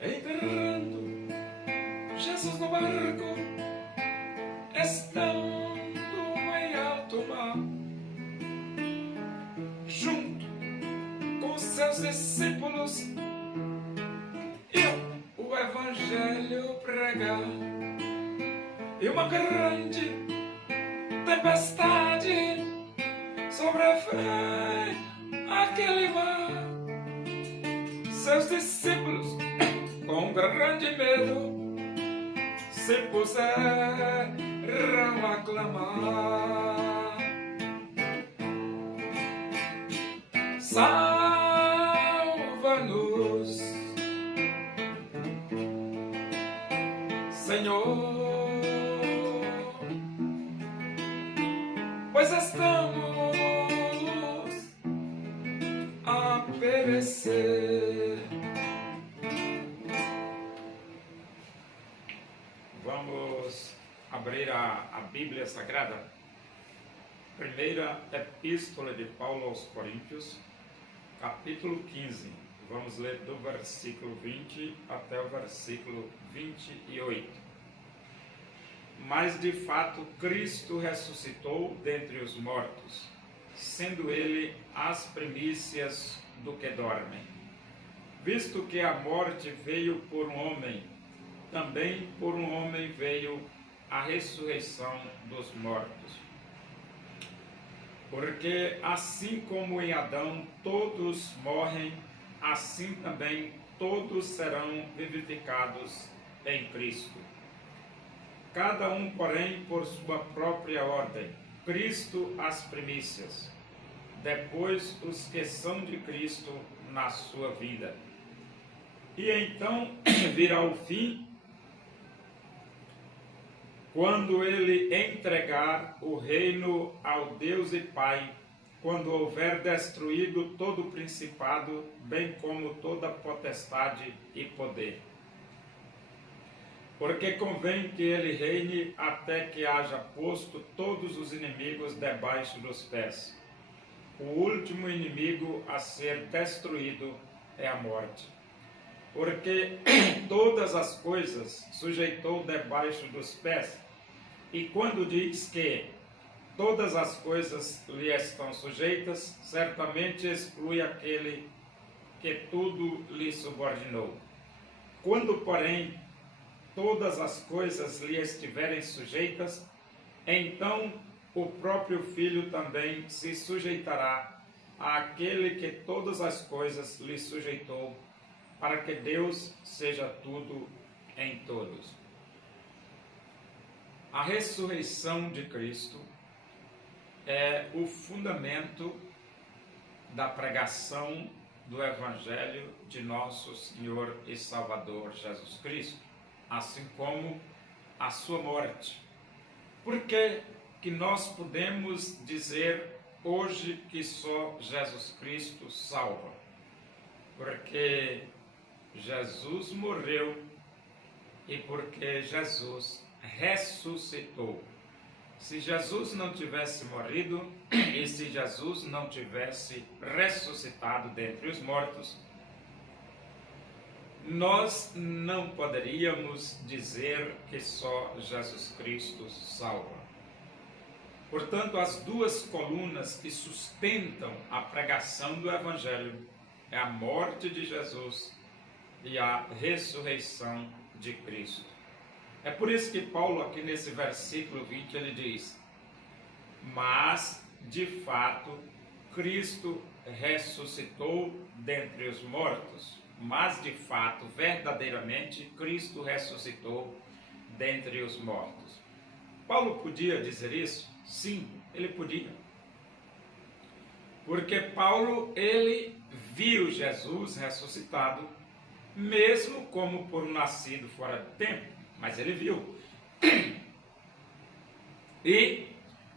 Entrando Jesus no barco, estando em alto mar, junto com seus discípulos, o Evangelho pregar. E uma grande tempestade sobrevém aquele mar. Seus discípulos, com grande medo, se puseram a clamar: salva-nos, Senhor, pois estamos a perecer. Vamos abrir a Bíblia Sagrada. Primeira Epístola de Paulo aos Coríntios, capítulo 15. Vamos ler do versículo 20 até o versículo 28. Mas de fato Cristo ressuscitou dentre os mortos, sendo ele as primícias do que dormem. Visto que a morte veio por um homem, também por um homem veio a ressurreição dos mortos. Porque assim como em Adão todos morrem, assim também todos serão vivificados em Cristo. Cada um, porém, por sua própria ordem. Cristo as primícias, depois os que são de Cristo na sua vida. E então virá o fim, quando ele entregar o reino ao Deus e Pai, quando houver destruído todo o principado, bem como toda potestade e poder. Porque convém que ele reine até que haja posto todos os inimigos debaixo dos pés. O último inimigo a ser destruído é a morte. Porque todas as coisas sujeitou debaixo dos pés. E quando diz que todas as coisas lhe estão sujeitas, certamente exclui aquele que tudo lhe subordinou. Quando, porém, todas as coisas lhe estiverem sujeitas, então o próprio Filho também se sujeitará àquele que todas as coisas lhe sujeitou, para que Deus seja tudo em todos. A ressurreição de Cristo é o fundamento da pregação do Evangelho de nosso Senhor e Salvador Jesus Cristo, assim como a sua morte. Por que nós podemos dizer hoje que só Jesus Cristo salva? Porque Jesus morreu e porque Jesus ressuscitou. Se Jesus não tivesse morrido e se Jesus não tivesse ressuscitado dentre os mortos, nós não poderíamos dizer que só Jesus Cristo salva. Portanto, as duas colunas que sustentam a pregação do Evangelho é a morte de Jesus e a ressurreição de Cristo. É por isso que Paulo, aqui nesse versículo 20, ele diz: mas, de fato, Cristo ressuscitou dentre os mortos. Mas, de fato, verdadeiramente, Cristo ressuscitou dentre os mortos. Paulo podia dizer isso? Sim, ele podia. Porque Paulo, ele viu Jesus ressuscitado, mesmo como por um nascido fora de tempo. Mas ele viu. E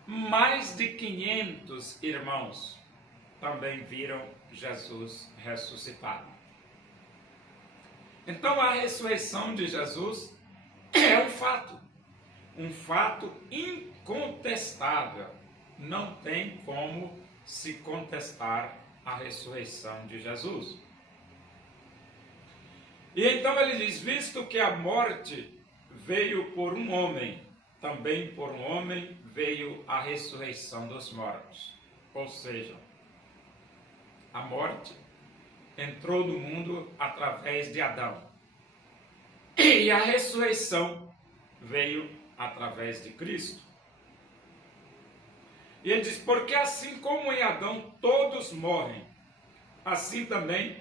mais de 500 irmãos também viram Jesus ressuscitado. Então a ressurreição de Jesus é um fato incontestável. não tem como se contestar a ressurreição de Jesus. E então ele diz, visto que a morte veio por um homem, também por um homem veio a ressurreição dos mortos. Ou seja, a morte entrou no mundo através de Adão. E a ressurreição veio através de Cristo. E ele diz, porque assim como em Adão todos morrem, assim também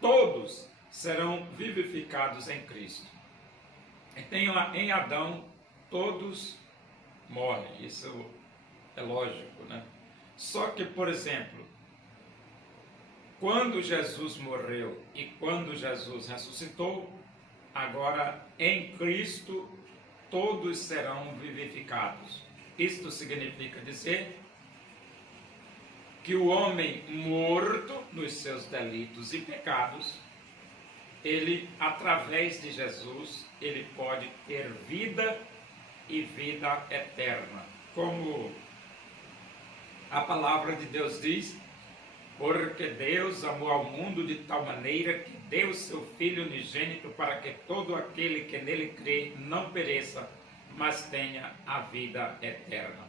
todos serão vivificados em Cristo. Então, em Adão todos morrem, isso é lógico, né? Só que, por exemplo, quando Jesus morreu e quando Jesus ressuscitou, agora em Cristo todos serão vivificados. Isto significa dizer que o homem morto nos seus delitos e pecados, ele, através de Jesus, ele pode ter vida e vida eterna. Como a palavra de Deus diz, porque Deus amou ao mundo de tal maneira que deu seu Filho unigênito para que todo aquele que nele crê não pereça, mas tenha a vida eterna.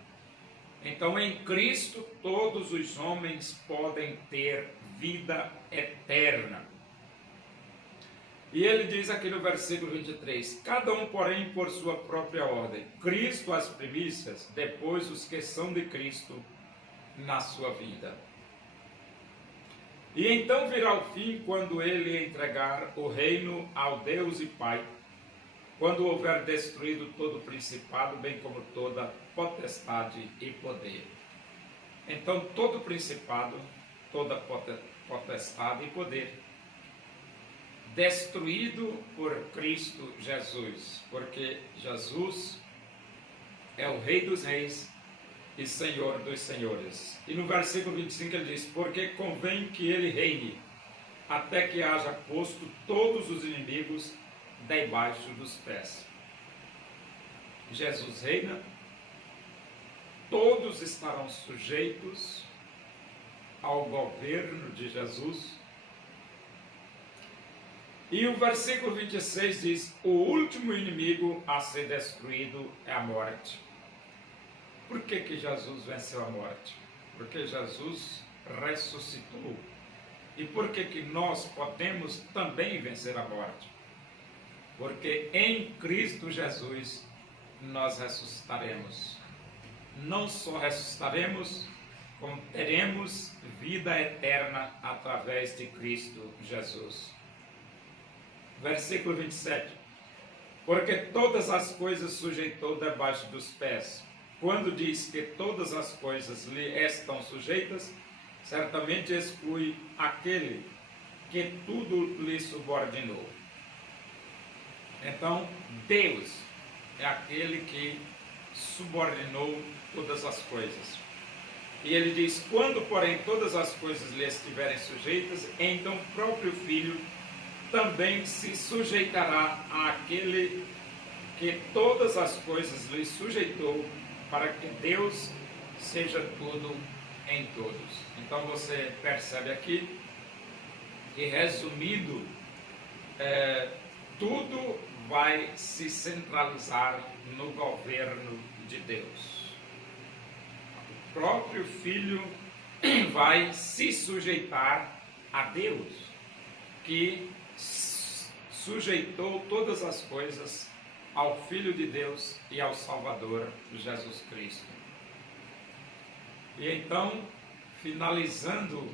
Então, em Cristo, todos os homens podem ter vida eterna. E ele diz aqui no versículo 23, cada um, porém, por sua própria ordem. Cristo as primícias, depois os que são de Cristo na sua vida. E então virá o fim, quando ele entregar o reino ao Deus e Pai, quando houver destruído todo o principado, bem como toda potestade e poder. Então, todo principado, toda potestade e poder, destruído por Cristo Jesus, porque Jesus é o Rei dos Reis e Senhor dos Senhores. E no versículo 25 ele diz, porque convém que ele reine, até que haja posto todos os inimigos debaixo dos pés. Jesus reina, todos estarão sujeitos ao governo de Jesus. E o versículo 26 diz, o último inimigo a ser destruído é a morte. Por que que Jesus venceu a morte? Porque Jesus ressuscitou. E por que que nós podemos também vencer a morte? Porque em Cristo Jesus nós ressuscitaremos. Não só ressuscitaremos, como teremos vida eterna através de Cristo Jesus. Versículo 27. Porque todas as coisas sujeitou debaixo dos pés. Quando diz que todas as coisas lhe estão sujeitas, certamente exclui aquele que tudo lhe subordinou. Então, Deus é aquele que subordinou todas as coisas. E ele diz, quando, porém, todas as coisas lhe estiverem sujeitas, então o próprio Filho também se sujeitará àquele que todas as coisas lhe sujeitou, para que Deus seja tudo em todos. Então você percebe aqui que, resumindo, tudo vai se centralizar no governo de Deus. O próprio Filho vai se sujeitar a Deus, que sujeitou todas as coisas ao Filho de Deus e ao Salvador Jesus Cristo. E então, finalizando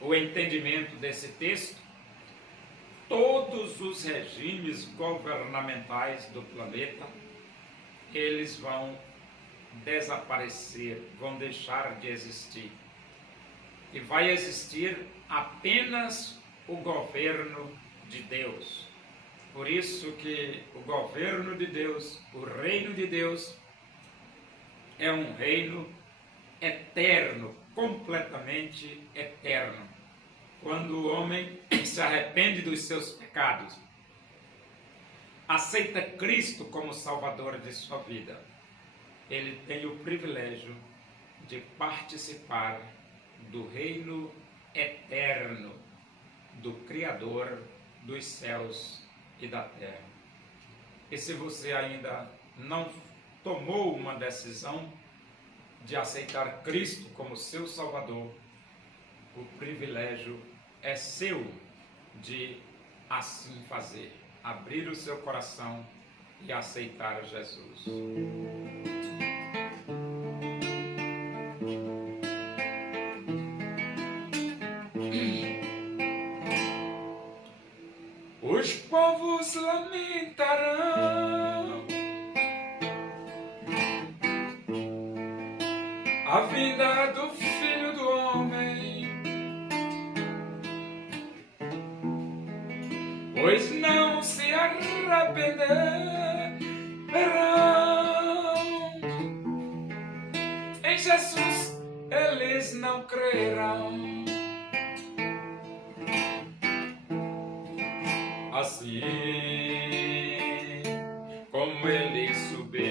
o entendimento desse texto, todos os regimes governamentais do planeta, eles vão desaparecer, vão deixar de existir. E vai existir apenas o governo de Deus. Por isso que o governo de Deus, o reino de Deus, é um reino eterno, completamente eterno. Quando o homem se arrepende dos seus pecados, aceita Cristo como Salvador de sua vida, ele tem o privilégio de participar do reino eterno do Criador dos céus e da terra. E se você ainda não tomou uma decisão de aceitar Cristo como seu Salvador, o privilégio é seu de assim fazer, abrir o seu coração e aceitar Jesus. Os povos lamentarão a vinda do Filho do Homem, pois não se arrependerão. Em Jesus eles não crerão. Assim como ele subiu,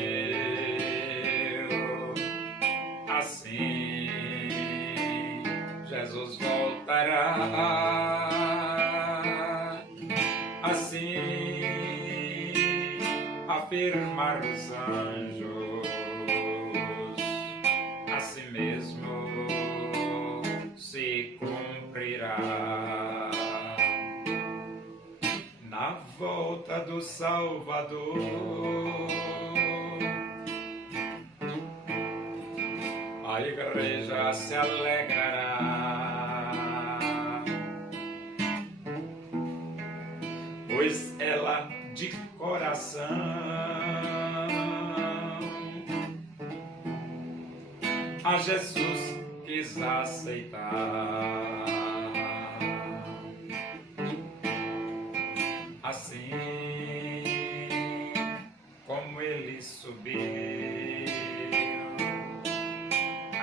assim Jesus voltará. Assim afirmar os anjos, assim mesmo se cumprirá. Na volta do Salvador, a igreja se alegrará, pois ela de coração a Jesus quis aceitar. Assim como ele subiu,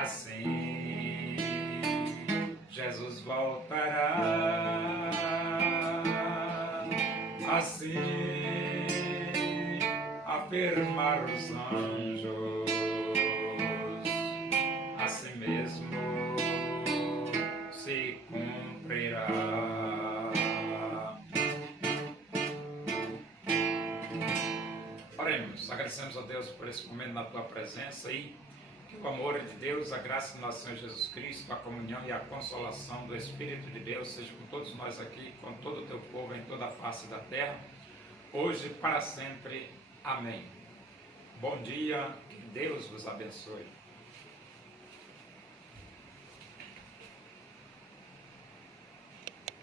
assim Jesus voltará. Assim afirmar os anjos, assim mesmo se cumprirá. Oremos, agradecemos a Deus por esse momento na tua presença e que o amor de Deus, a graça do nosso Senhor Jesus Cristo, a comunhão e a consolação do Espírito de Deus seja com todos nós aqui, com todo o teu povo em toda a face da terra, hoje e para sempre. Amém. Bom dia, que Deus vos abençoe.